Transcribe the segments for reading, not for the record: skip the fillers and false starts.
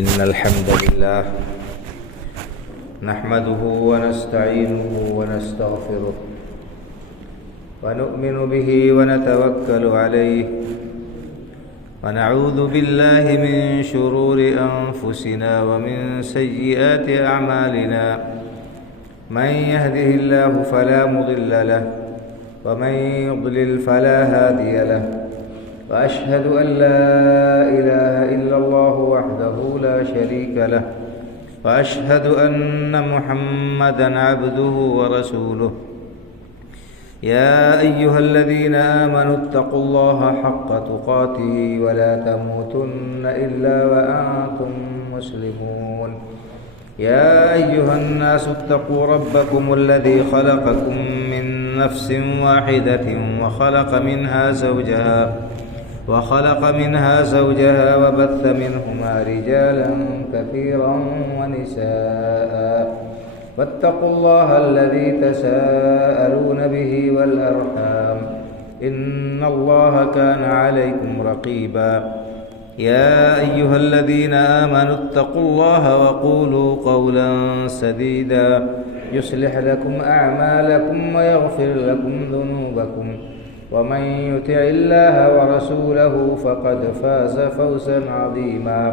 إن الحمد لله نحمده ونستعينه ونستغفره ونؤمن به ونتوكل عليه ونعوذ بالله من شرور أنفسنا ومن سيئات أعمالنا من يهده الله فلا مضل له ومن يضلل فلا هادي له وأشهد أن لا إله إلا الله وحده لا شريك له وأشهد أن محمدًا عبده ورسوله يا أيها الذين آمنوا اتقوا الله حق تقاته ولا تموتن إلا وأنتم مسلمون يا أيها الناس اتقوا ربكم الذي خلقكم من نفس واحدة وخلق منها زوجها وبث منهما رجالا كثيرا ونساء واتقوا الله الذي تساءلون به والأرحام إن الله كان عليكم رقيبا يا أيها الذين آمنوا اتقوا الله وقولوا قولا سديدا يصلح لكم أعمالكم ويغفر لكم ذنوبكم ومن يطع الله ورسوله فقد فاز فوزا عظيما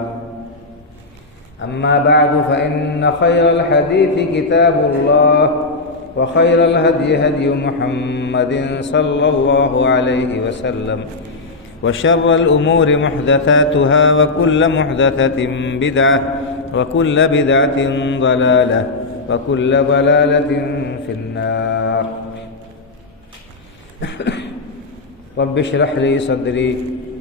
أما بعد فإن خير الحديث كتاب الله وخير الهدي هدي محمد صلى الله عليه وسلم وشر الأمور محدثاتها وكل محدثة بدعة وكل بدعة ضلالة وكل ضلالة في النار رب اشرح لي صدري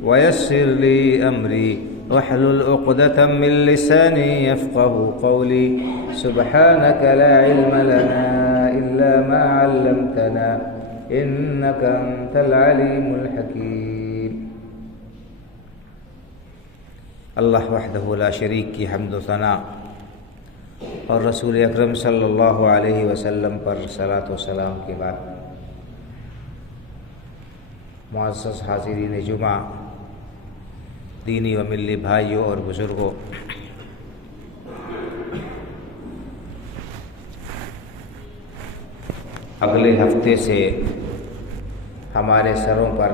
ويسر لي أمري واحلل عقدة من لساني يفقه قولي سبحانك لا علم لنا إلا ما علمتنا إنك أنت العليم الحكيم اللہ وحدہ لا شریک کی حمد و ثنا اور رسول اکرم صلی اللہ علیہ وسلم پر صلاۃ و سلام کے بعد معزز حاضرین جمعہ، دینی و ملی بھائیوں اور بزرگوں، اگلے ہفتے سے ہمارے سروں پر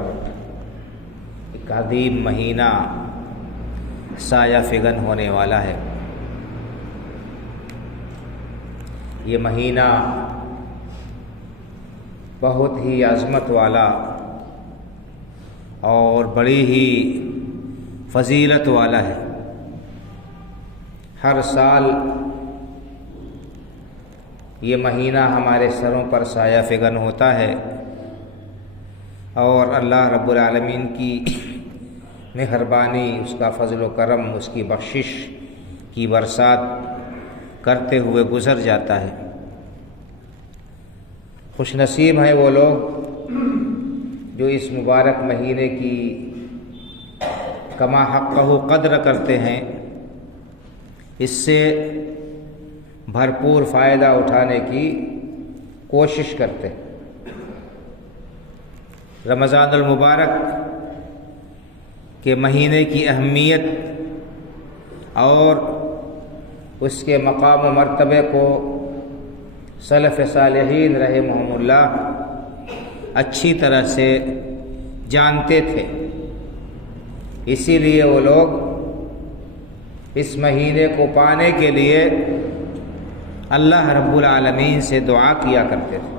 ایک عظیم مہینہ سایہ فگن ہونے والا ہے۔ یہ مہینہ بہت ہی عظمت والا اور بڑی ہی فضیلت والا ہے۔ ہر سال یہ مہینہ ہمارے سروں پر سایہ فگن ہوتا ہے اور اللہ رب العالمین کی مہربانی، اس کا فضل و کرم، اس کی بخشش کی برسات کرتے ہوئے گزر جاتا ہے۔ خوش نصیب ہیں وہ لوگ جو اس مبارک مہینے کی کما حقہ قدر کرتے ہیں، اس سے بھرپور فائدہ اٹھانے کی کوشش کرتے ہیں۔ رمضان المبارک کے مہینے کی اہمیت اور اس کے مقام و مرتبے کو سلف صالحین رحمہم اللہ اچھی طرح سے جانتے تھے، اسی لیے وہ لوگ اس مہینے کو پانے کے لیے اللہ رب العالمین سے دعا کیا کرتے تھے۔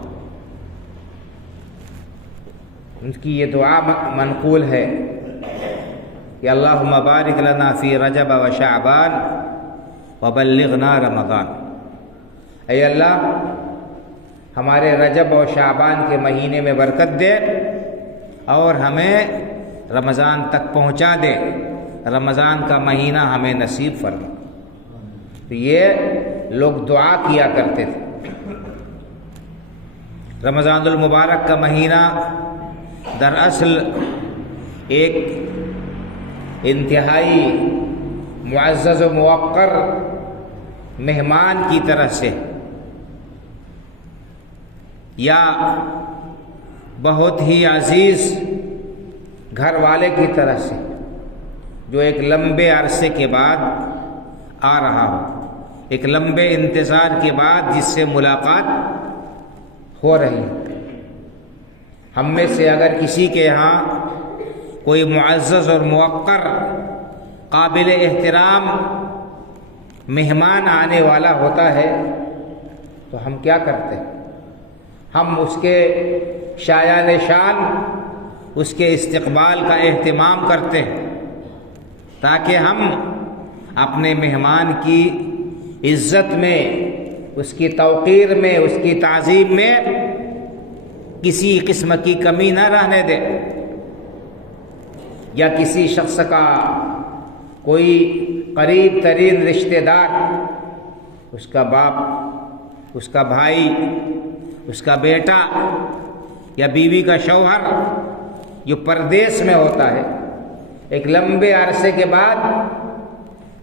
ان کی یہ دعا منقول ہے کہ اللہم بارک لنا فی رجب و شعبان وبلغنا رمضان۔ اے اللہ، ہمارے رجب و شعبان کے مہینے میں برکت دے اور ہمیں رمضان تک پہنچا دے، رمضان کا مہینہ ہمیں نصیب فرما۔ تو یہ لوگ دعا کیا کرتے تھے۔ رمضان المبارک کا مہینہ دراصل ایک انتہائی معزز و موقر مہمان کی طرح سے یا بہت ہی عزیز گھر والے کی طرح سے جو ایک لمبے عرصے کے بعد آ رہا ہو، ایک لمبے انتظار کے بعد جس سے ملاقات ہو رہی ہے۔ ہم میں سے اگر کسی کے یہاں کوئی معزز اور موقر قابل احترام مہمان آنے والا ہوتا ہے تو ہم کیا کرتے ہیں؟ ہم اس کے شایان شان اس کے استقبال کا اہتمام کرتے ہیں تاکہ ہم اپنے مہمان کی عزت میں، اس کی توقیر میں، اس کی تعظیم میں کسی قسم کی کمی نہ رہنے دیں، یا کسی شخص کا کوئی قریب ترین رشتہ دار، اس کا باپ، اس کا بھائی، اس کا بیٹا یا بیوی کا شوہر جو پردیس میں ہوتا ہے، ایک لمبے عرصے کے بعد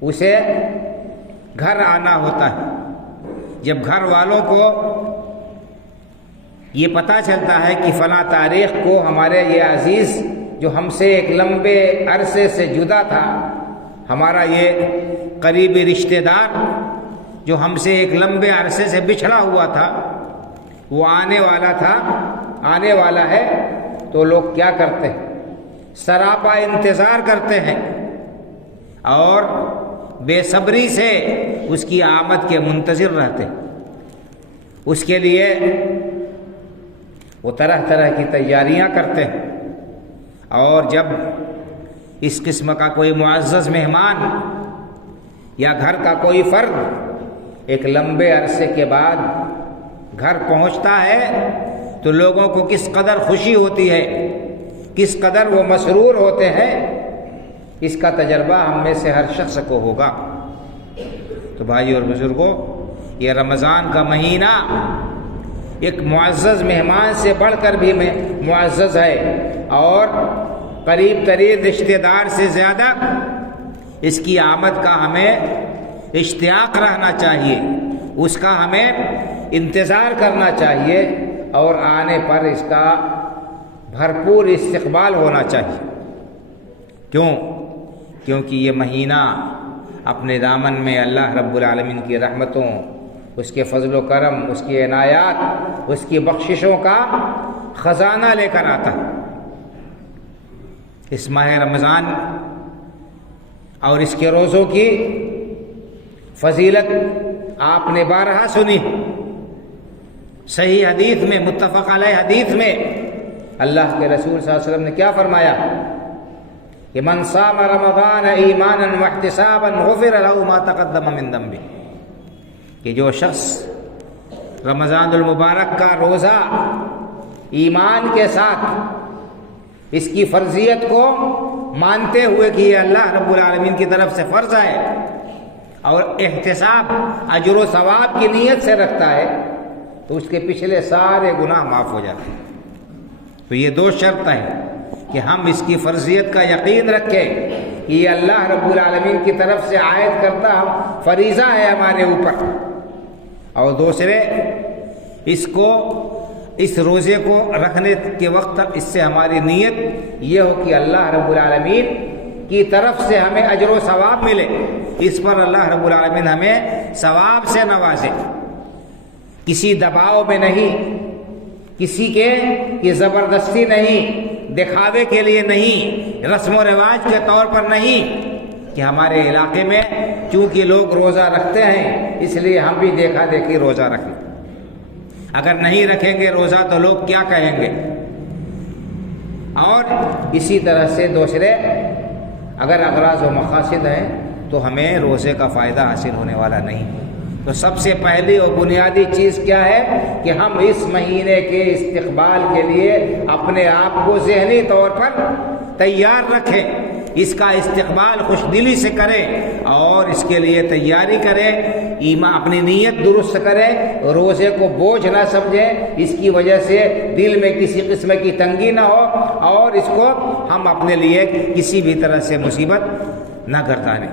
اسے گھر آنا ہوتا ہے۔ جب گھر والوں کو یہ پتہ چلتا ہے کہ فلاں تاریخ کو ہمارے یہ عزیز جو ہم سے ایک لمبے عرصے سے جدا تھا، ہمارا یہ قریبی رشتہ دار جو ہم سے ایک لمبے عرصے سے بچھڑا ہوا تھا، وہ آنے والا تھا، آنے والا ہے، تو لوگ کیا کرتے ہیں؟ سراپا انتظار کرتے ہیں اور بے صبری سے اس کی آمد کے منتظر رہتے ہیں۔ اس کے لیے وہ طرح طرح کی تیاریاں کرتے ہیں، اور جب اس قسم کا کوئی معزز مہمان یا گھر کا کوئی فرد ایک لمبے عرصے کے بعد گھر پہنچتا ہے تو لوگوں کو کس قدر خوشی ہوتی ہے، کس قدر وہ مسرور ہوتے ہیں، اس کا تجربہ ہم میں سے ہر شخص کو ہوگا۔ تو بھائی اور بزرگوں، یہ رمضان کا مہینہ ایک معزز مہمان سے بڑھ کر بھی معزز ہے، اور قریب ترین رشتہ دار سے زیادہ اس کی آمد کا ہمیں اشتیاق رہنا چاہیے، اس کا ہمیں انتظار کرنا چاہیے، اور آنے پر اس کا بھرپور استقبال ہونا چاہیے۔ کیونکہ یہ مہینہ اپنے دامن میں اللہ رب العالمین کی رحمتوں، اس کے فضل و کرم، اس کی عنایات، اس کی بخششوں کا خزانہ لے کر آتا ہے۔ اس ماہ رمضان اور اس کے روزوں کی فضیلت آپ نے بارہا سنی۔ صحیح حدیث میں، متفق علیہ حدیث میں اللہ کے رسول صلی اللہ علیہ وسلم نے کیا فرمایا کہ من صام رمضان ایمانا واحتسابا غفر له ما تقدم من ذنبه، کہ جو شخص رمضان المبارک کا روزہ ایمان کے ساتھ اس کی فرضیت کو مانتے ہوئے کہ یہ اللہ رب العالمین کی طرف سے فرض ہے، اور احتساب اجر و ثواب کی نیت سے رکھتا ہے، تو اس کے پچھلے سارے گناہ معاف ہو جاتے ہیں۔ تو یہ دو شرط ہیں کہ ہم اس کی فرضیت کا یقین رکھیں کہ یہ اللہ رب العالمین کی طرف سے عائد کرتا فریضہ ہے ہمارے اوپر، اور دوسرے اس روزے کو رکھنے کے وقت اس سے ہماری نیت یہ ہو کہ اللہ رب العالمین کی طرف سے ہمیں اجر و ثواب ملے، اس پر اللہ رب العالمین ہمیں ثواب سے نوازے، کسی دباؤ میں نہیں، کسی کی زبردستی نہیں، دکھاوے کے لیے نہیں، رسم و رواج کے طور پر نہیں کہ ہمارے علاقے میں چونکہ لوگ روزہ رکھتے ہیں اس لیے ہم بھی دیکھا دیکھی روزہ رکھیں، اگر نہیں رکھیں گے روزہ تو لوگ کیا کہیں گے۔ اور اسی طرح سے دوسرے اگر اغراض و مقاصد ہیں تو ہمیں روزے کا فائدہ حاصل ہونے والا نہیں۔ تو سب سے پہلی اور بنیادی چیز کیا ہے کہ ہم اس مہینے کے استقبال کے لیے اپنے آپ کو ذہنی طور پر تیار رکھیں، اس کا استقبال خوش دلی سے کریں اور اس کے لیے تیاری کریں، ایمان اپنی نیت درست کریں، روزے کو بوجھ نہ سمجھیں، اس کی وجہ سے دل میں کسی قسم کی تنگی نہ ہو، اور اس کو ہم اپنے لیے کسی بھی طرح سے مصیبت نہ گردانیں۔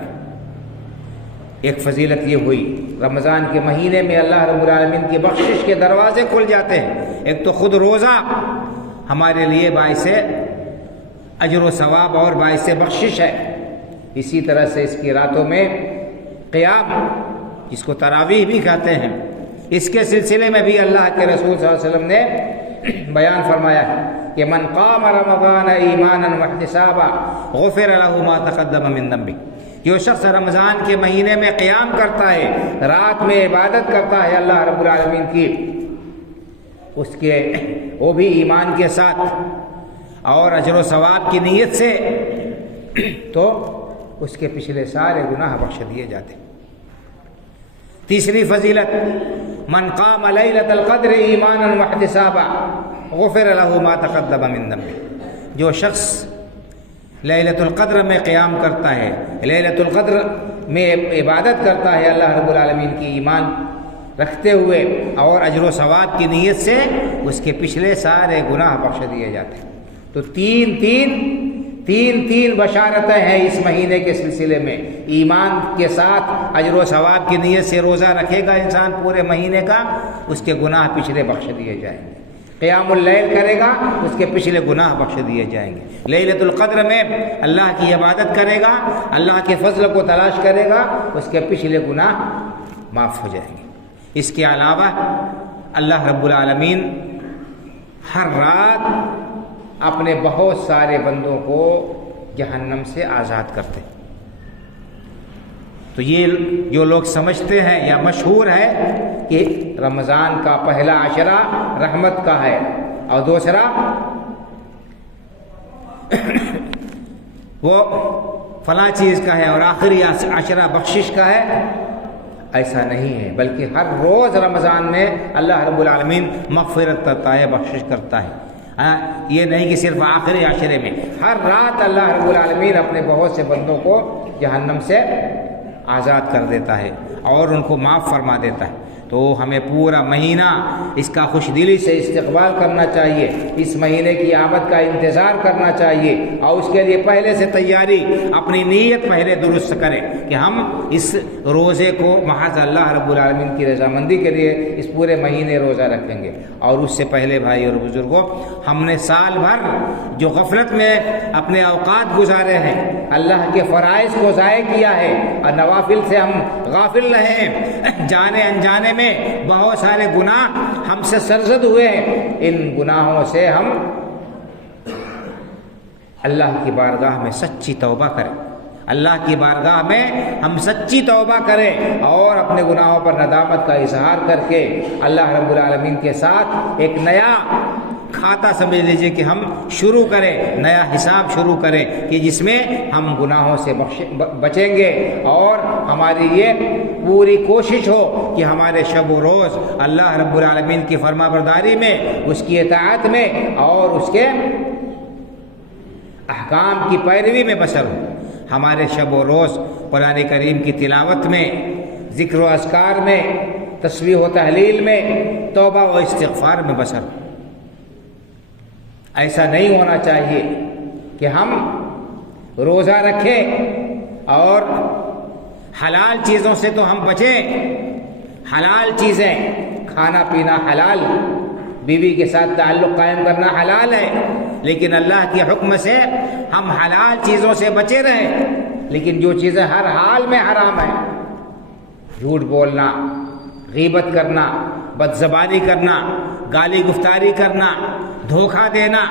ایک فضیلت یہ ہوئی رمضان کے مہینے میں اللہ رب العالمین کی بخشش کے دروازے کھل جاتے ہیں۔ ایک تو خود روزہ ہمارے لیے باعث اجر و ثواب اور باعث بخشش ہے، اسی طرح سے اس کی راتوں میں قیام جس کو تراویح بھی کہتے ہیں، اس کے سلسلے میں بھی اللہ کے رسول صلی اللہ علیہ وسلم نے بیان فرمایا ہے کہ من قام رمضان ایمانا واحتسابا غفر له ما تقدم من ذنبه، جو شخص رمضان کے مہینے میں قیام کرتا ہے، رات میں عبادت کرتا ہے اللہ رب العالمین کی، اس کے وہ بھی ایمان کے ساتھ اور اجر و ثواب کی نیت سے، تو اس کے پچھلے سارے گناہ بخش دیے جاتے ہیں۔ تیسری فضیلت، من قام لیلۃ القدر ایمانا واحتسابا غفر له ما تقدم من ذنبه، جو شخص لیلۃ القدر میں قیام کرتا ہے، لیلۃ القدر میں عبادت کرتا ہے اللہ رب العالمین کی ایمان رکھتے ہوئے اور اجر و ثواب کی نیت سے، اس کے پچھلے سارے گناہ بخش دیے جاتے ہیں۔ تو تین بشارتیں ہیں اس مہینے کے سلسلے میں۔ ایمان کے ساتھ اجر و ثواب کی نیت سے روزہ رکھے گا انسان پورے مہینے کا، اس کے گناہ پچھلے بخش دیے جائیں گے۔ قیام اللیل کرے گا، اس کے پچھلے گناہ بخش دیے جائیں گے۔ لیلۃ القدر میں اللہ کی عبادت کرے گا، اللہ کے فضل کو تلاش کرے گا، اس کے پچھلے گناہ معاف ہو جائیں گے۔ اس کے علاوہ اللہ رب العالمین ہر رات اپنے بہت سارے بندوں کو جہنم سے آزاد کرتے ہیں۔ تو یہ جو لوگ سمجھتے ہیں یا مشہور ہے کہ رمضان کا پہلا عشرہ رحمت کا ہے اور دوسرا وہ فلاں چیز کا ہے اور آخری عشرہ بخشش کا ہے، ایسا نہیں ہے، بلکہ ہر روز رمضان میں اللہ رب العالمین مغفرت کرتا ہے، بخشش کرتا ہے۔ یہ نہیں کہ صرف آخری عشرے میں، ہر رات اللہ رب العالمین اپنے بہت سے بندوں کو جہنم سے آزاد کر دیتا ہے اور ان کو معاف فرما دیتا ہے۔ تو ہمیں پورا مہینہ اس کا خوش دلی سے استقبال کرنا چاہیے، اس مہینے کی آمد کا انتظار کرنا چاہیے، اور اس کے لیے پہلے سے تیاری، اپنی نیت پہلے درست کریں کہ ہم اس روزے کو محض اللہ رب العالمین کی رضامندی کے لیے اس پورے مہینے روزہ رکھیں گے۔ اور اس سے پہلے بھائی اور بزرگوں، ہم نے سال بھر جو غفلت میں اپنے اوقات گزارے ہیں، اللہ کے فرائض کو ضائع کیا ہے اور نوافل سے ہم غافل رہے ہیں، جانے انجانے میں بہت سارے گناہ ہم سے سرزد ہوئے ہیں، ان گناہوں سے ہم اللہ کی بارگاہ میں سچی توبہ کریں، اللہ کی بارگاہ میں ہم سچی توبہ کریں اور اپنے گناہوں پر ندامت کا اظہار کر کے اللہ رب العالمین کے ساتھ ایک نیا کھاتا سمجھ لیجئے کہ ہم شروع کریں، نیا حساب شروع کریں کہ جس میں ہم گناہوں سے بچیں گے، اور ہماری یہ پوری کوشش ہو کہ ہمارے شب و روز اللہ رب العالمین کی فرما برداری میں، اس کی اطاعت میں اور اس کے احکام کی پیروی میں بسر ہو۔ ہمارے شب و روز قرآن کریم کی تلاوت میں، ذکر و اذکار میں، تسبیح و تحلیل میں، توبہ و استغفار میں بسر ہو۔ ایسا نہیں ہونا چاہیے کہ ہم روزہ رکھیں اور حلال چیزوں سے تو ہم بچیں، حلال چیزیں کھانا پینا حلال، بیوی کے ساتھ تعلق قائم کرنا حلال ہے، لیکن اللہ کے حکم سے ہم حلال چیزوں سے بچے رہیں، لیکن جو چیزیں ہر حال میں حرام ہیں، جھوٹ بولنا، غیبت کرنا، بد زبانی کرنا، گالی گفتاری کرنا، دھوکہ دینا،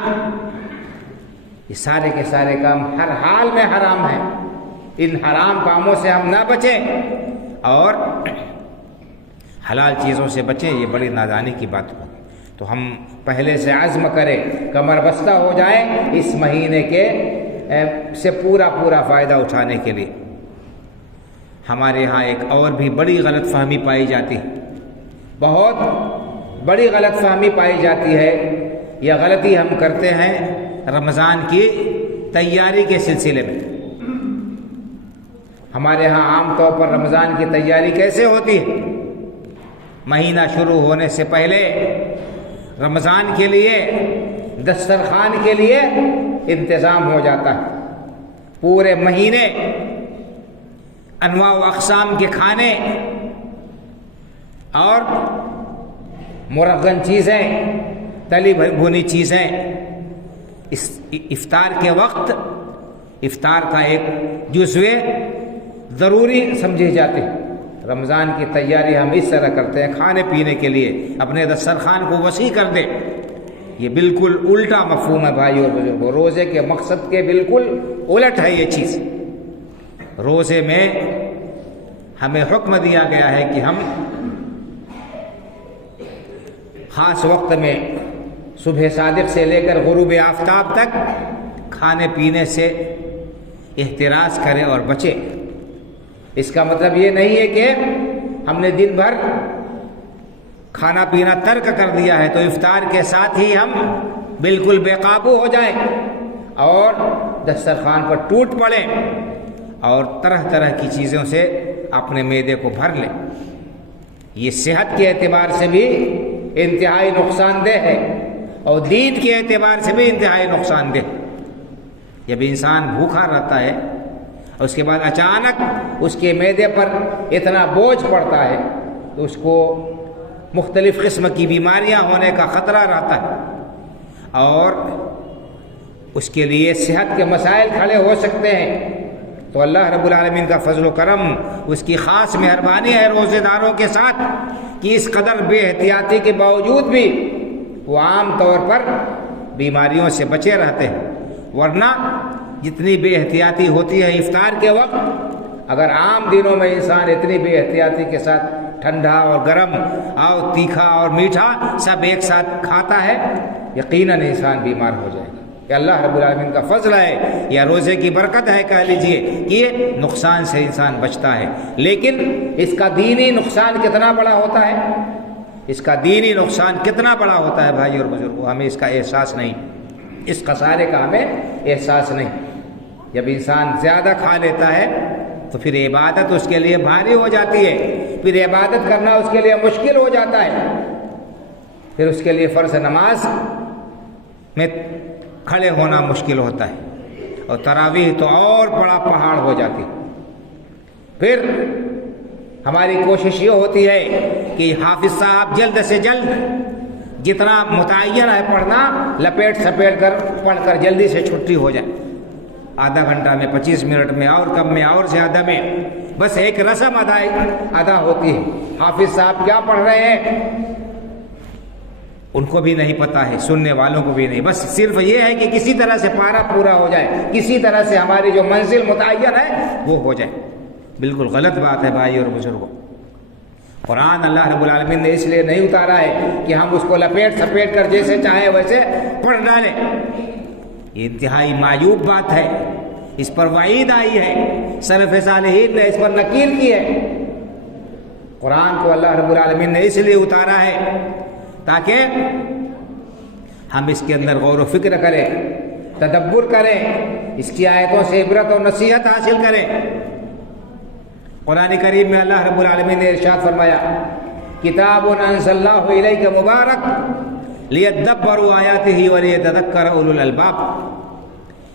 یہ سارے کے سارے کام ہر حال میں حرام ہیں۔ ان حرام کاموں سے ہم نہ بچیں اور حلال چیزوں سے بچیں، یہ بڑی نادانی کی بات ہوگی۔ تو ہم پہلے سے عزم کریں، کمر بستہ ہو جائیں اس مہینے کے سے پورا فائدہ اٹھانے کے لیے۔ ہمارے ہاں ایک اور بھی بڑی غلط فہمی پائی جاتی ہے، بہت بڑی غلط فہمی پائی جاتی ہے، یہ غلطی ہم کرتے ہیں رمضان کی تیاری کے سلسلے میں۔ ہمارے ہاں عام طور پر رمضان کی تیاری کیسے ہوتی ہے؟ مہینہ شروع ہونے سے پہلے رمضان کے لیے دسترخوان کے لیے انتظام ہو جاتا ہے، پورے مہینے انواع و اقسام کے کھانے اور مرغن چیزیں، تلی بھنی چیزیں، افطار کے وقت افطار کا ایک جزو ضروری سمجھے جاتے ہیں۔ رمضان کی تیاری ہم اس طرح کرتے ہیں کھانے پینے کے لیے اپنے دسترخوان کو وسیع کر دیں، یہ بالکل الٹا مفہوم ہے بھائی اور بزرگوں، روزے کے مقصد کے بالکل الٹ ہے یہ چیز۔ روزے میں ہمیں حکم دیا گیا ہے کہ ہم خاص وقت میں صبح صادق سے لے کر غروب آفتاب تک کھانے پینے سے احتراز کریں اور بچیں۔ اس کا مطلب یہ نہیں ہے کہ ہم نے دن بھر کھانا پینا ترک کر دیا ہے تو افطار کے ساتھ ہی ہم بالکل بے قابو ہو جائیں اور دسترخوان پر ٹوٹ پڑیں اور طرح طرح کی چیزوں سے اپنے معدے کو بھر لیں۔ یہ صحت کے اعتبار سے بھی انتہائی نقصان دہ ہے اور دین کے اعتبار سے بھی انتہائی نقصان دہ۔ جب انسان بھوکا رہتا ہے اور اس کے بعد اچانک اس کے معدے پر اتنا بوجھ پڑتا ہے تو اس کو مختلف قسم کی بیماریاں ہونے کا خطرہ رہتا ہے اور اس کے لیے صحت کے مسائل کھڑے ہو سکتے ہیں۔ تو اللہ رب العالمین کا فضل و کرم، اس کی خاص مہربانی ہے روزے داروں کے ساتھ کہ اس قدر بے احتیاطی کے باوجود بھی وہ عام طور پر بیماریوں سے بچے رہتے ہیں، ورنہ جتنی بے احتیاطی ہوتی ہے افطار کے وقت، اگر عام دنوں میں انسان اتنی بے احتیاطی کے ساتھ ٹھنڈا اور گرم اور تیکھا اور میٹھا سب ایک ساتھ کھاتا ہے، یقیناً انسان بیمار ہو جائے گا۔ کہ اللہ رب العالمین کا فضل ہے یا روزے کی برکت ہے کہہ لیجئے کہ یہ نقصان سے انسان بچتا ہے، لیکن اس کا دینی نقصان کتنا بڑا ہوتا ہے، اس کا دینی نقصان کتنا بڑا ہوتا ہے بھائی اور بزرگوں، ہمیں اس کا احساس نہیں، اس خسارے کا ہمیں احساس نہیں۔ جب انسان زیادہ کھا لیتا ہے تو پھر عبادت اس کے لیے بھاری ہو جاتی ہے، پھر عبادت کرنا اس کے لیے مشکل ہو جاتا ہے، پھر اس کے لیے فرض نماز میں کھڑے ہونا مشکل ہوتا ہے اور تراویح تو اور بڑا پہاڑ ہو جاتی۔ پھر ہماری کوشش یہ ہوتی ہے کہ حافظ صاحب جلد سے جلد جتنا متعین ہے پڑھنا لپیٹ سپیٹ کر پڑھ کر جلدی سے چھٹی ہو جائے، آدھا گھنٹہ میں، 25 منٹ میں، اور کم میں، اور زیادہ میں، بس ایک رسم ادا ہوتی ہے۔ حافظ صاحب کیا پڑھ رہے ہیں ان کو بھی نہیں پتہ ہے، سننے والوں کو بھی نہیں، بس صرف یہ ہے کہ کسی طرح سے پارا پورا ہو جائے، کسی طرح سے ہماری جو منزل متعین ہے وہ ہو جائے۔ بالکل غلط بات ہے بھائی اور بزرگوں۔ قرآن اللہ رب العالمین نے اس لیے نہیں اتارا ہے کہ ہم اس کو لپیٹ سپیٹ کر جیسے چاہیں ویسے پڑھ ڈالیں، یہ انتہائی معیوب بات ہے، اس پر وعید آئی ہے، سلف صالحین نے اس پر نکیر کی ہے۔ قرآن کو اللہ رب العالمین نے اس لیے اتارا ہے تاکہ ہم اس کے اندر غور و فکر کریں، تدبر کریں، اس کی آیتوں سے عبرت اور نصیحت حاصل کریں۔ قرآن کریم میں اللہ رب العالمین نے ارشاد فرمایا، کتاب انزلناہ الیک مبارک لیدبروا آیاتہ ولیتذکر اولو الالباب،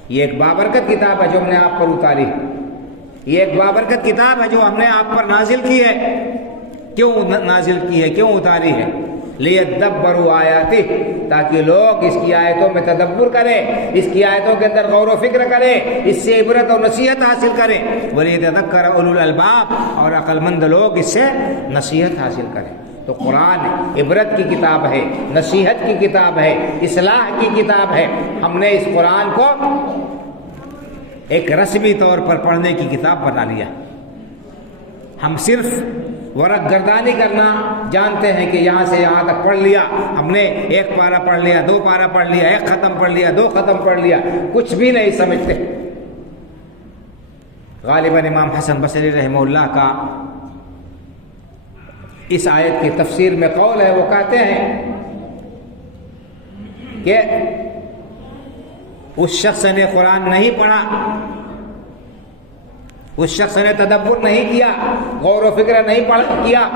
یہ ایک بابرکت کتاب ہے جو ہم نے آپ پر اتاری، یہ ایک بابرکت کتاب ہے جو ہم نے آپ پر نازل کی ہے۔ کیوں نازل کی ہے، کیوں اتاری ہے؟ لیدبروا آیاتہ، تاکہ لوگ اس کی آیتوں میں تدبر کریں، اس کی آیتوں کے اندر غور و فکر کریں، اس سے عبرت اور نصیحت حاصل کریں، ولیتذکر اولو الالباب، اور عقل مند لوگ اس سے نصیحت حاصل کریں۔ تو قرآن عبرت کی کتاب ہے، نصیحت کی کتاب ہے، اصلاح کی کتاب ہے۔ ہم نے اس قرآن کو ایک رسمی طور پر پڑھنے کی کتاب بنا لیا، ہم صرف ورق گردانی کرنا جانتے ہیں کہ یہاں سے یہاں تک پڑھ لیا، ہم نے ایک پارہ پڑھ لیا، دو پارہ پڑھ لیا، ایک ختم پڑھ لیا، دو ختم پڑھ لیا، کچھ بھی نہیں سمجھتے۔ غالباً امام حسن بصری رحمہ اللہ کا اس آیت کی تفسیر میں قول ہے، وہ کہتے ہیں کہ اس شخص نے قرآن نہیں پڑھا، اس شخص نے تدبر نہیں کیا، غور و فکر نہیں کیا،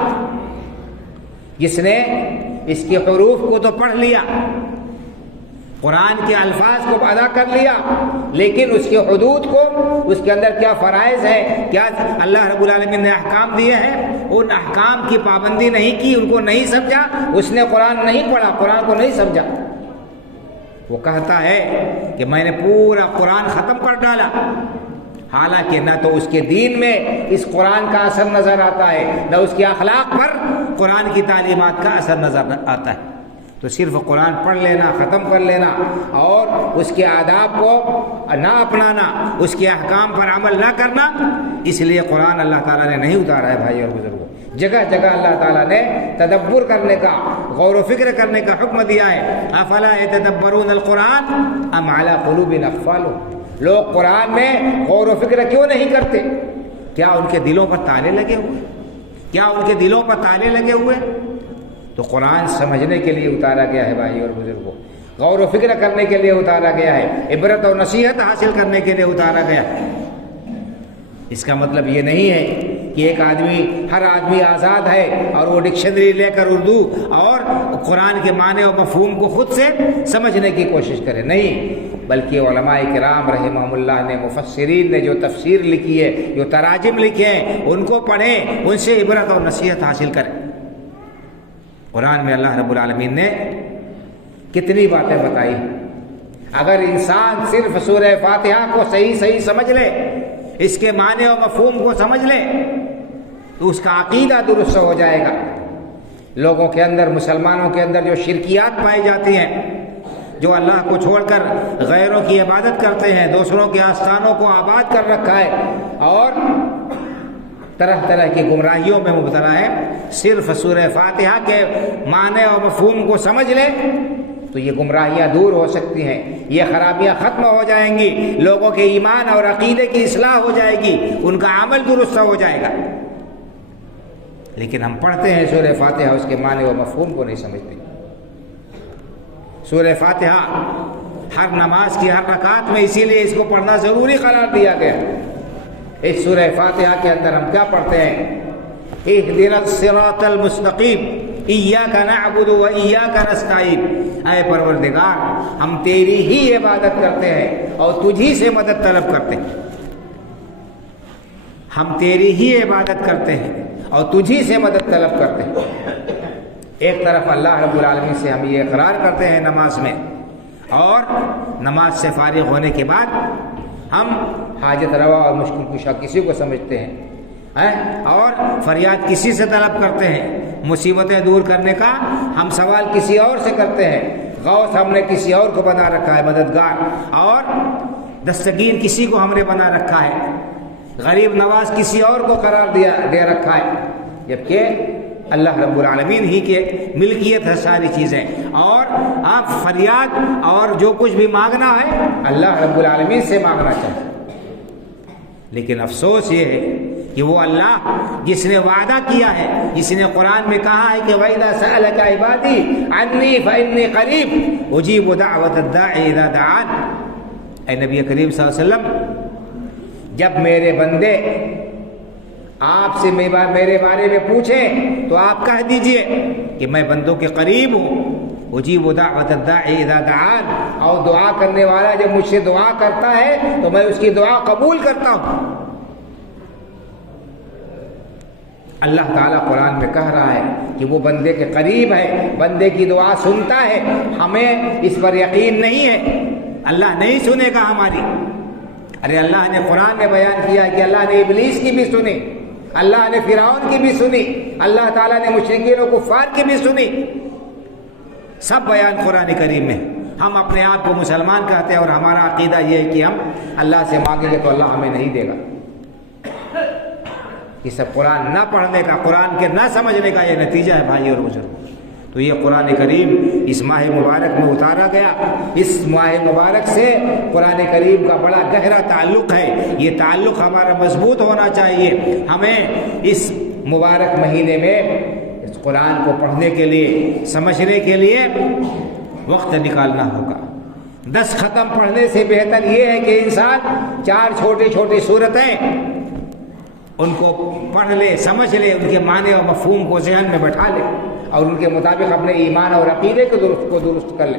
جس نے اس کے حروف کو تو پڑھ لیا، قرآن کے الفاظ کو ادا کر لیا، لیکن اس کے حدود کو، اس کے اندر کیا فرائض ہے، کیا اللہ رب العالمین نے احکام دیے ہیں، ان احکام کی پابندی نہیں کی، ان کو نہیں سمجھا، اس نے قرآن نہیں پڑھا، قرآن کو نہیں سمجھا۔ وہ کہتا ہے کہ میں نے پورا قرآن ختم کر ڈالا، حالانکہ نہ تو اس کے دین میں اس قرآن کا اثر نظر آتا ہے، نہ اس کے اخلاق پر قرآن کی تعلیمات کا اثر نظر آتا ہے۔ تو صرف قرآن پڑھ لینا، ختم کر لینا اور اس کے آداب کو نہ اپنانا، اس کے احکام پر عمل نہ کرنا، اس لیے قرآن اللہ تعالیٰ نے نہیں اتارا ہے بھائی اور بزرگوں۔ جگہ جگہ اللہ تعالیٰ نے تدبر کرنے کا، غور و فکر کرنے کا حکم دیا ہے۔ افلا یتدبرون القرآن ام علی قلوب اقفالها، لوگ قرآن میں غور و فکر کیوں نہیں کرتے؟ کیا ان کے دلوں پر تالے لگے ہوئے؟ کیا ان کے دلوں پر تالے لگے ہوئے؟ تو قرآن سمجھنے کے لیے اتارا گیا ہے بھائی اور بزرگوں، غور و فکر کرنے کے لیے اتارا گیا ہے، عبرت اور نصیحت حاصل کرنے کے لیے اتارا گیا ہے۔ اس کا مطلب یہ نہیں ہے کہ ہر آدمی آزاد ہے اور وہ ڈکشنری لے کر اردو اور قرآن کے معنی اور مفہوم کو خود سے سمجھنے کی کوشش کرے، نہیں، بلکہ علماء کرام رحمہم اللہ نے، مفسرین نے جو تفسیر لکھی ہے، جو تراجم لکھے ہیں، ان کو پڑھیں، ان سے عبرت اور نصیحت حاصل کریں۔ قرآن میں اللہ رب العالمین نے کتنی باتیں بتائی۔ اگر انسان صرف سورہ فاتحہ کو صحیح سمجھ لے، اس کے معنی اور مفہوم کو سمجھ لے، تو اس کا عقیدہ درست ہو جائے گا۔ لوگوں کے اندر، مسلمانوں کے اندر جو شرکیات پائی جاتی ہیں، جو اللہ کو چھوڑ کر غیروں کی عبادت کرتے ہیں، دوسروں کے آستانوں کو آباد کر رکھا ہے اور طرح طرح کی گمراہیوں میں مبتلا ہے، صرف سورہ فاتحہ کے معنی اور مفہوم کو سمجھ لے تو یہ گمراہیاں دور ہو سکتی ہیں، یہ خرابیاں ختم ہو جائیں گی، لوگوں کے ایمان اور عقیدے کی اصلاح ہو جائے گی، ان کا عمل درست ہو جائے گا۔ لیکن ہم پڑھتے ہیں سورہ فاتحہ، اس کے معنی و مفہوم کو نہیں سمجھتے۔ سورہ فاتحہ ہر نماز کی ہر رکعت میں اسی لیے اس کو پڑھنا ضروری قرار دیا گیا۔ اس سورہ فاتحہ کے اندر ہم کیا پڑھتے ہیں؟ اہدنا الصراط المستقیم ایاک نعبد و ایاک نستعین، اے پروردگار ہم تیری ہی عبادت کرتے ہیں اور تجھی سے مدد طلب کرتے ہیں، ہم تیری ہی عبادت کرتے ہیں اور تجھی سے مدد طلب کرتے ہیں۔ ایک طرف اللہ رب العالمین سے ہم یہ اقرار کرتے ہیں نماز میں، اور نماز سے فارغ ہونے کے بعد ہم حاجت روا اور مشکل کشا کسی کو سمجھتے ہیں اور فریاد کسی سے طلب کرتے ہیں، مصیبتیں دور کرنے کا ہم سوال کسی اور سے کرتے ہیں، غوث ہم نے کسی اور کو بنا رکھا ہے مددگار، اور دستگیر کسی کو ہم نے بنا رکھا ہے، غریب نواز کسی اور کو قرار دے رکھا ہے، جبکہ اللہ رب العالمین ہی کے ملکیت ہے ساری چیزیں، اور آپ فریاد اور جو کچھ بھی مانگنا ہے اللہ رب العالمین سے مانگنا چاہیے۔ لیکن افسوس یہ ہے کہ وہ اللہ جس نے وعدہ کیا ہے، جس نے قرآن میں کہا ہے کہ وَإِذَا سَأَلَكَ عِبَادِي عَنِّي فَإِنِّي قَرِيبٌ أُجِيبُ دَعْوَةَ الدَّاعِ إِذَا دَعَانِ، اے نبی کریم صلی اللہ علیہ وسلم، جب میرے بندے آپ سے میرے بارے میں پوچھیں تو آپ کہہ دیجئے کہ میں بندوں کے قریب ہوں، اجیب دعوت الداعی اذا دعان، اور دعا کرنے والا جب مجھ سے دعا کرتا ہے تو میں اس کی دعا قبول کرتا ہوں۔ اللہ تعالیٰ قرآن میں کہہ رہا ہے کہ وہ بندے کے قریب ہے، بندے کی دعا سنتا ہے۔ ہمیں اس پر یقین نہیں ہے، اللہ نہیں سنے گا ہماری۔ ارے اللہ نے قرآن میں بیان کیا کہ اللہ نے ابلیس کی بھی سنی، اللہ نے فرعون کی بھی سنی، اللہ تعالیٰ نے مشرکین و کفار کی بھی سنی، سب بیان قرآن کریم میں۔ ہم اپنے آپ کو مسلمان کہتے ہیں اور ہمارا عقیدہ یہ ہے کہ ہم اللہ سے مانگیں گے تو اللہ ہمیں نہیں دے گا۔ یہ سب قرآن نہ پڑھنے کا، قرآن کے نہ سمجھنے کا یہ نتیجہ ہے بھائی اور بزرگ۔ تو یہ قرآن کریم اس ماہ مبارک میں اتارا گیا، اس ماہ مبارک سے قرآن کریم کا بڑا گہرا تعلق ہے، یہ تعلق ہمارا مضبوط ہونا چاہیے۔ ہمیں اس مبارک مہینے میں اس قرآن کو پڑھنے کے لیے، سمجھنے کے لیے وقت نکالنا ہوگا۔ 10 ختم پڑھنے سے بہتر یہ ہے کہ انسان 4 چھوٹی چھوٹی سورتیں ان کو پڑھ لے، سمجھ لے، ان کے معنی اور مفہوم کو ذہن میں بٹھا لے اور ان کے مطابق اپنے ایمان اور عقیدے کو درست کر لے۔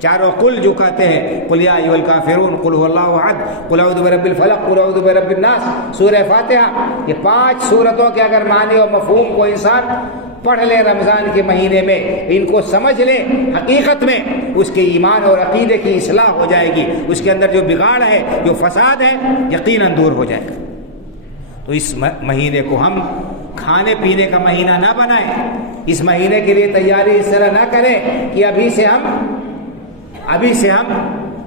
چاروں قل جو کہتے ہیں، قل یا ایھا الکافرون، قل هو اللہ احد، قل اعوذ برب الفلق، قل اعوذ برب الناس، سورہ فاتحہ، یہ 5 سورتوں کے اگر معنی اور مفہوم کو انسان پڑھ لیں رمضان کے مہینے میں، ان کو سمجھ لیں، حقیقت میں اس کے ایمان اور عقیدے کی اصلاح ہو جائے گی، اس کے اندر جو بگاڑ ہے، جو فساد ہے، یقیناً دور ہو جائے گا۔ تو اس مہینے کو ہم کھانے پینے کا مہینہ نہ بنائیں، اس مہینے کے لیے تیاری اس طرح نہ کریں کہ ابھی سے ہم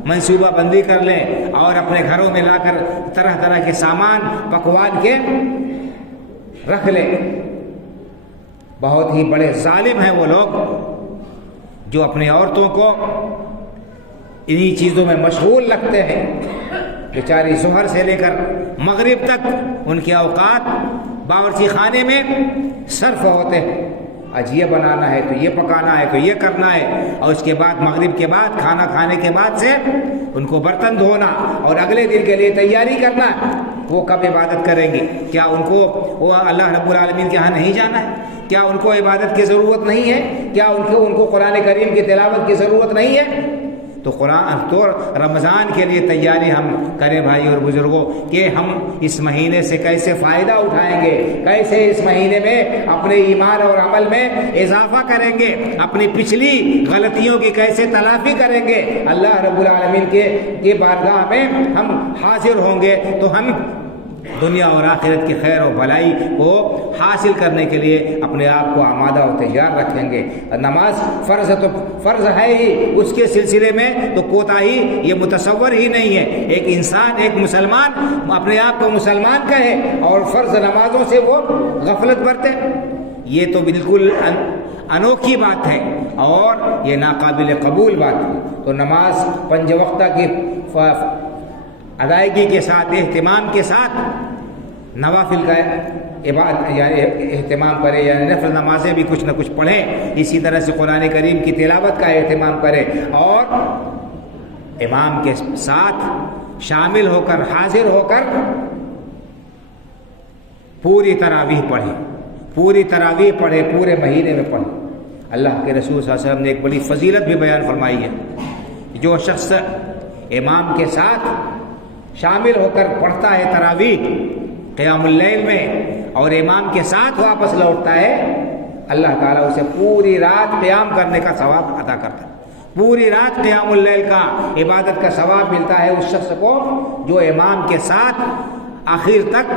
منصوبہ بندی کر لیں اور اپنے گھروں میں لا کر طرح طرح کے سامان پکوان کے رکھ لیں۔ بہت ہی بڑے ظالم ہیں وہ لوگ جو اپنی عورتوں کو انہی چیزوں میں مشغول رکھتے ہیں، بیچاری ظہر سے لے کر مغرب تک ان کے اوقات باورچی خانے میں صرف ہوتے ہیں، آج یہ بنانا ہے تو یہ پکانا ہے تو یہ کرنا ہے، اور اس کے بعد مغرب کے بعد کھانا کھانے کے بعد سے ان کو برتن دھونا اور اگلے دن کے لیے تیاری کرنا۔ وہ کب عبادت کریں گے؟ کیا ان کو وہ اللہ رب العالمین کے ہاں نہیں جانا ہے؟ کیا ان کو عبادت کی ضرورت نہیں ہے؟ کیا ان کو قرآن کریم کی تلاوت کی ضرورت نہیں ہے؟ تو رمضان کے لیے تیاری ہم کریں بھائی اور بزرگوں، کہ ہم اس مہینے سے کیسے فائدہ اٹھائیں گے، کیسے اس مہینے میں اپنے ایمان اور عمل میں اضافہ کریں گے، اپنی پچھلی غلطیوں کی کیسے تلافی کریں گے۔ اللہ رب العالمین کے بارگاہ میں ہم حاضر ہوں گے تو ہم دنیا اور آخرت کی خیر و بھلائی کو حاصل کرنے کے لیے اپنے آپ کو آمادہ و تیار رکھیں گے۔ نماز فرض ہے ہی، اس کے سلسلے میں تو کوتاہی یہ متصور ہی نہیں ہے۔ ایک انسان، ایک مسلمان اپنے آپ کو مسلمان کہے اور فرض نمازوں سے وہ غفلت برتے، یہ تو بالکل انوکھی بات ہے اور یہ ناقابل قبول بات ہے۔ تو نماز پنج وقتہ کی ادائیگی کے ساتھ، اہتمام کے ساتھ نوافل کا اہتمام کرے، یعنی نفل نمازیں بھی کچھ نہ کچھ پڑھیں، اسی طرح سے قرآن کریم کی تلاوت کا اہتمام کریں اور امام کے ساتھ شامل ہو کر، حاضر ہو کر پوری تراویح پڑھیں، پورے مہینے میں پڑھیں۔ اللہ کے رسول صلی اللہ علیہ وسلم نے ایک بڑی فضیلت بھی بیان فرمائی ہے، جو شخص امام کے ساتھ شامل ہو کر پڑھتا ہے تراویح قیام اللیل میں اور امام کے ساتھ واپس لوٹتا ہے، اللہ تعالیٰ اسے پوری رات قیام کرنے کا ثواب عطا کرتا ہے۔ پوری رات قیام اللیل کا عبادت کا ثواب ملتا ہے اس شخص کو جو امام کے ساتھ آخر تک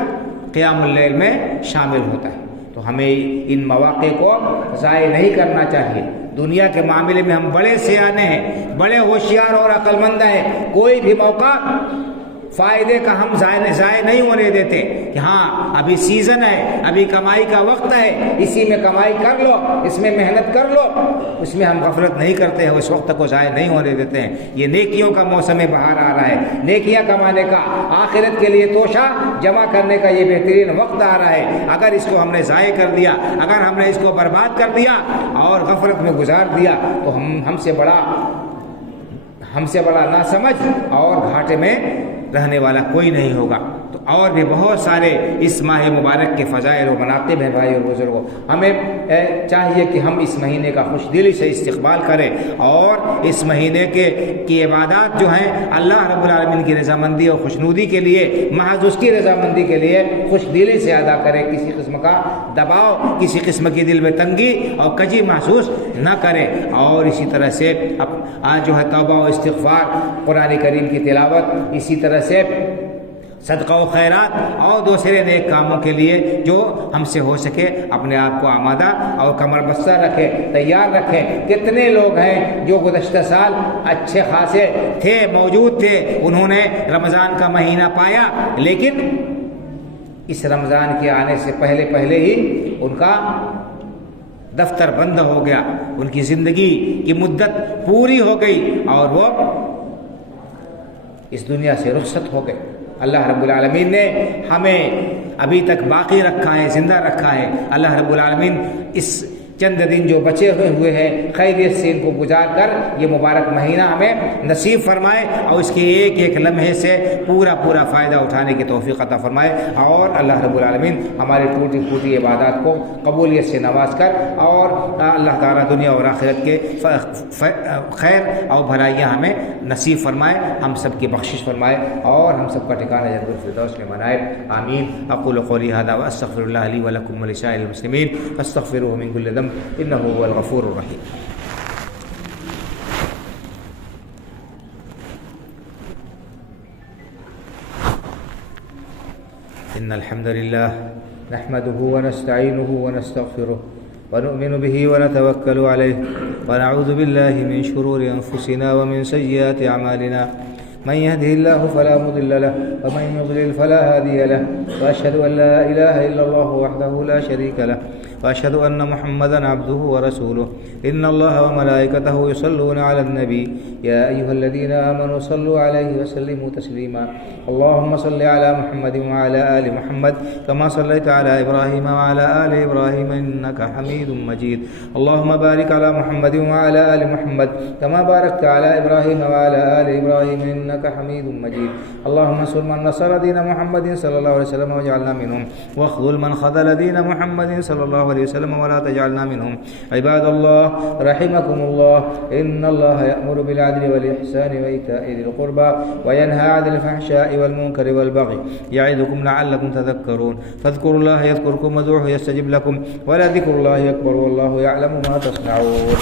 قیام اللیل میں شامل ہوتا ہے۔ تو ہمیں ان مواقع کو ضائع نہیں کرنا چاہیے۔ دنیا کے معاملے میں ہم بڑے سیانے ہیں، بڑے ہوشیار اور عقل مند ہیں، کوئی بھی موقع فائدے کا ہم ضائع نہیں ہونے دیتے کہ ہاں ابھی سیزن ہے، ابھی کمائی کا وقت ہے، اسی میں کمائی کر لو، اس میں محنت کر لو، اس میں ہم غفلت نہیں کرتے ہیں، اس وقت کو ضائع نہیں ہونے دیتے ہیں۔ یہ نیکیوں کا موسم بہار آ رہا ہے، نیکیاں کمانے کا، آخرت کے لیے توشہ جمع کرنے کا یہ بہترین وقت آ رہا ہے۔ اگر اس کو ہم نے ضائع کر دیا، اگر ہم نے اس کو برباد کر دیا اور غفلت میں گزار دیا تو ہم سے بڑا ناسمجھ اور گھاٹے میں رہنے والا کوئی نہیں ہوگا۔ تو اور بھی بہت سارے اس ماہ مبارک کے فضائل و مناقب ہیں بھائی اور بزرگوں، ہمیں چاہیے کہ ہم اس مہینے کا خوش دلی سے استقبال کریں اور اس مہینے کی عبادات جو ہیں اللہ رب العالمین کی رضامندی اور خوشنودی کے لیے، محض اس کی رضامندی کے لیے خوش دلی سے ادا کریں، کسی قسم کا دباؤ، کسی قسم کی دل میں تنگی اور کجی محسوس نہ کریں۔ اور اسی طرح سے آج جو ہے توبہ و استغفار، قرآن کریم کی تلاوت، اسی طرح سے صدقہ و خیرات اور دوسرے نیک کاموں کے لیے جو ہم سے ہو سکے اپنے آپ کو آمادہ اور کمر بستہ رکھیں، تیار رکھیں۔ کتنے لوگ ہیں جو گزشتہ سال اچھے خاصے تھے، موجود تھے، انہوں نے رمضان کا مہینہ پایا، لیکن اس رمضان کے آنے سے پہلے ہی ان کا دفتر بند ہو گیا، ان کی زندگی کی مدت پوری ہو گئی اور وہ اس دنیا سے رخصت ہو گئے۔ اللہ رب العالمین نے ہمیں ابھی تک باقی رکھا ہے، زندہ رکھا ہے۔ اللہ رب العالمین اس چند دن جو بچے ہوئے ہیں خیریت سے ان کو گزار کر یہ مبارک مہینہ ہمیں نصیب فرمائے اور اس کے ایک ایک لمحے سے پورا پورا فائدہ اٹھانے کی توفیق عطا فرمائے، اور اللہ رب العالمین ہماری ٹوٹی پھوٹی عبادات کو قبولیت سے نواز کر اور اللہ تعالیٰ دنیا اور آخرت کے خیر اور بھلائیاں ہمیں نصیب فرمائے، ہم سب کی بخشش فرمائے اور ہم سب کا ٹھکانہ جنت الفردوس میں بنائے، آمین۔ اقول قولی ھذا واستغفر اللہ لی ولکم ولسائر المسلمین فاستغفروه من كل ذنب انه هو الغفور الرحیم۔ ان الحمد لله نحمده ونستعينه ونستغفره ونؤمن به ونتوكل عليه ونعوذ بالله من شرور أنفسنا ومن سيئات أعمالنا، من يهده الله فلا مضل له ومن يضلل فلا هادي له، وأشهد أن لا إله إلا الله وحده لا شريك له، وأشهد أن محمدا عبده ورسوله، إن الله وملائكته يصلون على النبي يا أيها الذين آمنوا صلوا عليه وسلموا تسليما، اللهم صل على محمد وعلى آل محمد كما صليت على إبراهيم وعلى آل إبراهيم إنك حميد مجيد، اللهم بارك على محمد وعلى آل محمد كما باركت على إبراهيم وعلى آل إبراهيم إنك حميد مجيد، اللهم انصر من نصر دين محمد صلى الله عليه وسلم واجعلنا منهم، واخذل من خذل دين محمد صلى الله عليه وسلم ولا تجعلنا منهم، عباد الله رحمكم الله، إن الله يأمر بالعدل والإحسان وإيتاء ذي القربى وينهى عن الفحشاء والمنكر والبغي يعظكم لعلكم تذكرون، فاذكروا الله يذكركم وادعوه يستجب لكم ولذكر الله أكبر والله يعلم ما تصنعون۔